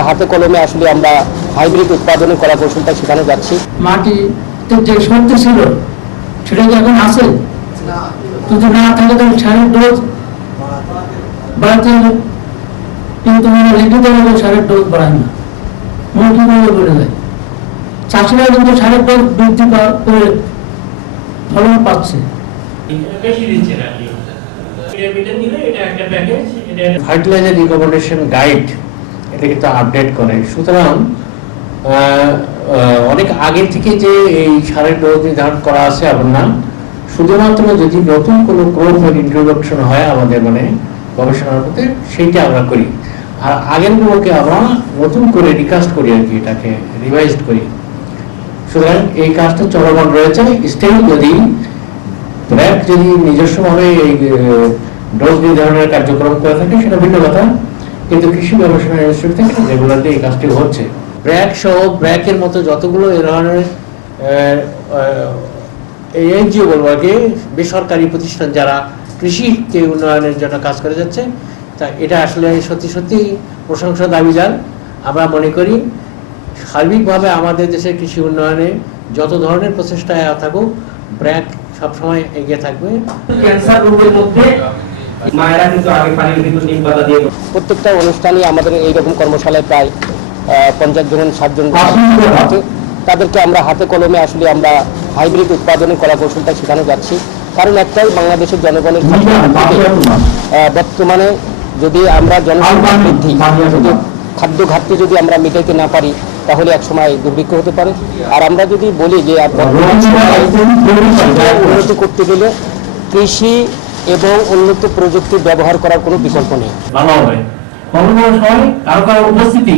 আমরা হাতে কলমে আসলে আমরা হাইব্রিড উৎপাদনের কলা কৌশলটা শেখানো যাচ্ছি। মাটিতে যে শক্তি ছিল সেটা কি এখন আছে? যদি না থাকে তাহলে সারের ডোজ বাড়াতে হবে, কিন্তু মানে লিখিতভাবে সারের ডোজ বাড়ায় না, মৌখিকভাবে বেড়ে যায়। চাষিরা কিন্তু সারের ডোজ বৃদ্ধি করে ফলন পাচ্ছে। ফার্টিলাইজার রিকমেন্ডেশন গাইড এটা কিন্তু আপডেট করে, সুতরাং অনেক আগে থেকে যে এই সারের ডোজ নির্ধারণ করা আছে এমন না, শুধুমাত্র যদি নতুন কোনো ক্রপের ইন্ট্রোডাকশন হয় আমাদের মানে গবেষণার মধ্যে সেইটা আমরা করি, আর আগের গুলোকে আমরা নতুন করে রিকাস্ট করি আর কি, এটাকে রিভাইজড করি। সুতরাং এই কাজটা চলমান রয়েছে। স্টিল যদি ব্র্যাক যদি নিজস্বভাবে এই ডোজ নির্ধারণের কার্যক্রম করে থাকে সেটা ভিন্ন কথা, কিন্তু কৃষি গবেষণা ইনস্টিটিউট থেকে রেগুলারলি এই কাজটি হচ্ছে। ব্র্যাক সহ ব্র্যাকের মতো যতগুলো এ ধরনের এনজিও বলবো আর কি, বেসরকারি প্রতিষ্ঠান যারা কৃষিকে উন্নয়নের জন্য কাজ করে যাচ্ছে, তা এটা আসলে সত্যি সত্যি প্রশংসা দাবিদার। আমরা মনে করি সার্বিকভাবে আমাদের দেশের কৃষি উন্নয়নে যত ধরনের প্রচেষ্টায় থাকুক, ব্র্যাক সবসময় এগিয়ে থাকবে। ক্যান্সার রোগের মধ্যে মায়েরা কিন্তু আগে পানির ভিতর নিম পাতা দিয়ে প্রত্যেকটা অনুষ্ঠানে আমাদের এইরকম কর্মশালায় প্রায় 50 জন 60 জন থাকে, তাদেরকে আমরা হাতে কলমে আসলে আমরা হাইব্রিড উৎপাদনের কলা কৌশলটা শেখানো যাচ্ছি। কারণ একটাই, বাংলাদেশের জনগণের বর্তমানে যদি আমরা জনসংখ্যা বৃদ্ধি, যদি খাদ্য ঘাটতি যদি আমরা মেটাতে না পারি তাহলে একসময় দুর্ভিক্ষ হতে পারে। আর আমরা যদি বলি যে উন্নতি করতে গেলে কৃষি এবং উন্নত প্রযুক্তি ব্যবহার করার কোনো বিকল্প নেই। ভালো হবে। কারো উপস্থিতি